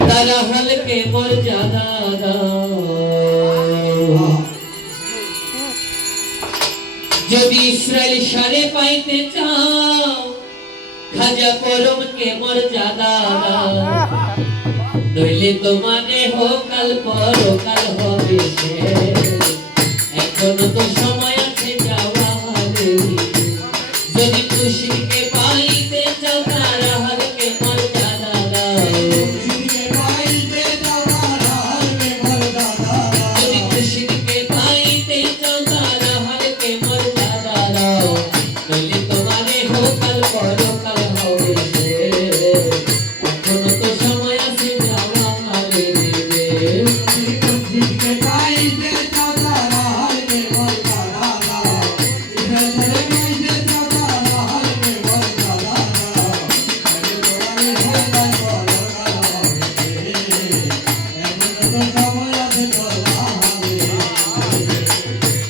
তারা হলকে মর্যাদা যদি ইসরায়েল সারে পাইতে চাও খাজা পরমকে মর্যাদা নইলে তোমারে হোকাল পরকাল হবে এখনো তো সময় আছে যাওয়া যদি খুশিকে পাইতে চাও তারা হলকে মর্যাদা যদি খুশিকে পাইতে চাও তারা হলকে মর্যাদা নইলে তোমারে হোকাল পরকাল হবে এখনো তো সময় আছে যাওয়া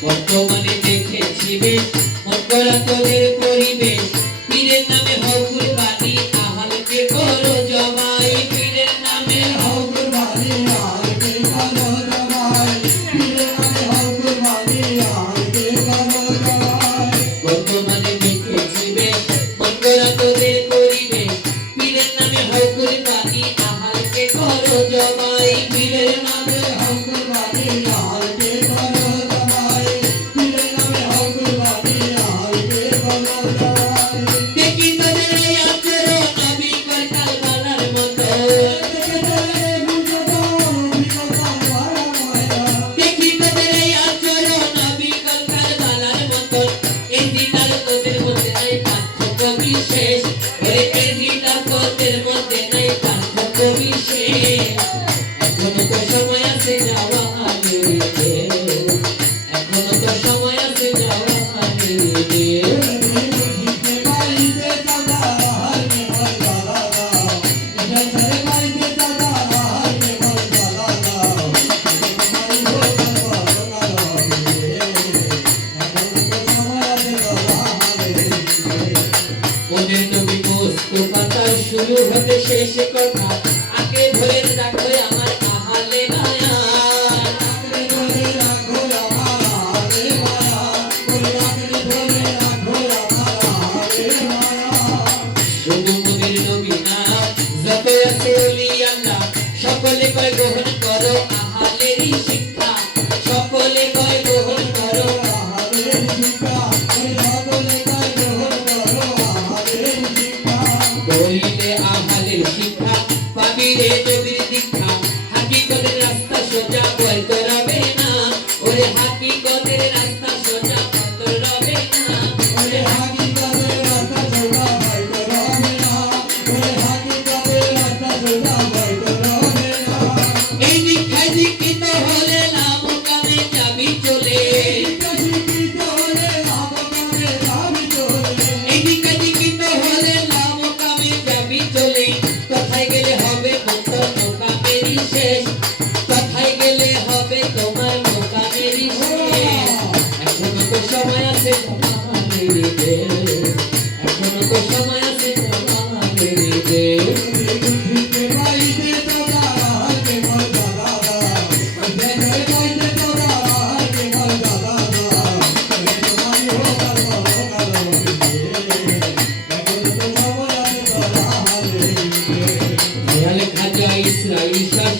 বর্তমানে দেখেছি বেশ মকরা তোদের পরিবেশ পীরের নামে হকুর বাণী আহালকে করো জমাই পীরের নামে হকুর বাণী আহালকে করো জমাই পীরের নামে হকুর বাণী আহালকে করো জমাই বর্তমানে দেখেছি বেশ মকরা তোদের পরিবেশ পীরের নামে হকুর বাণী আহালকে করো জমাই পীরের নামে হকুর বাণী আহালকে করো বিশেষ ওরে এদিটা তোদের মধ্যে নাই পার্থক্য বিশেষ এখনো তো সময় আছে যাওয়া হারিয়ে এখনো তো সময় আছে যাওয়া হারিয়ে ওদের নবী মুস্তাফা শুরু হতে শেষ কথা আগে ধরে রাখো আমার আহলে বায়ান আগে ধরে রাখো আমার আহলে বায়ান আগে ধরে রাখো আমার আহলে বায়ান শুধু নবীর নবী না যত আছে ওলি আল্লাহ সকলে কয় গ্রহণ করো আহলেরই শিক্ষা সকলে কয় গ্রহণ করো আহলের শিক্ষা সকলে কয় গ্রহণ করো বলিলে আহালের শিক্ষা পাবিরে নবীর দীক্ষা হাকিকতের রাস্তা সোজা বলতে রবে না ওরে হাকিকতের রাস্তা সোজা বলতে রবে না ওরে হাকিকতের রাস্তা সোজা বলতে রবে না ওরে হাকিকতের রাস্তা সোজা বলতে রবে না এই দীক্ষায় দীক্ষিত হলে লাভ কামে যাবি চলে দীক্ষিত হলে লাভ কামে যাবি চলে এই দীক্ষায় দীক্ষিত হলে চলে কোথায় গেলে হবে মোকামেরই শেষ কোথায় গেলে হবে তোমার মোকামেরই শেষ এখনো তো সময় আছে এখনো তো সময় আছে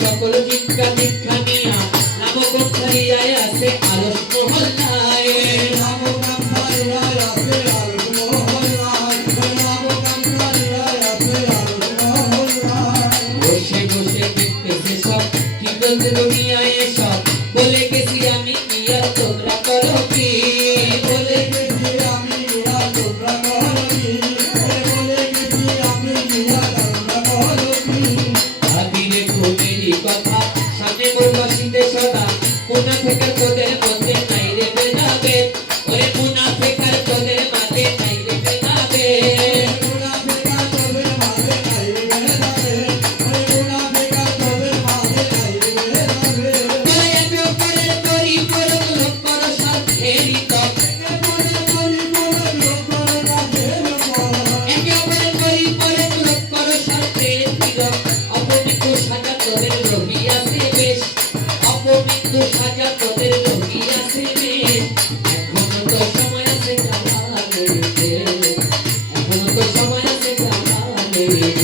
সকল শিক্ষা দীক্ষা নিয়া নামগোখারিয়ায় আছে আরশ মহল্লায় নামগোখারিয়ায় আছে আরশ মহল্লায় নামগোখারিয়ায় আছে আরশ মহল্লায় বসে বসে দেখতেছে সব কি বলতে দুনিয়ায় সব বলে গেছি আমি কি আর তোমরা করো কি বলে গেছি আমি আর তোমরা করো কি বলে গেছি আমি আর তোমরা করো কি কথা সামনে অপমৃত্যু সাজা তোদের রহিয়াছে বেশ, অপমৃত্যু সাজা তোদের রহিয়াছে বেশ। এখনো তো সময় আছে জ্বালা লইতে, এখনো তো সময় আছে জ্বালা লইতে।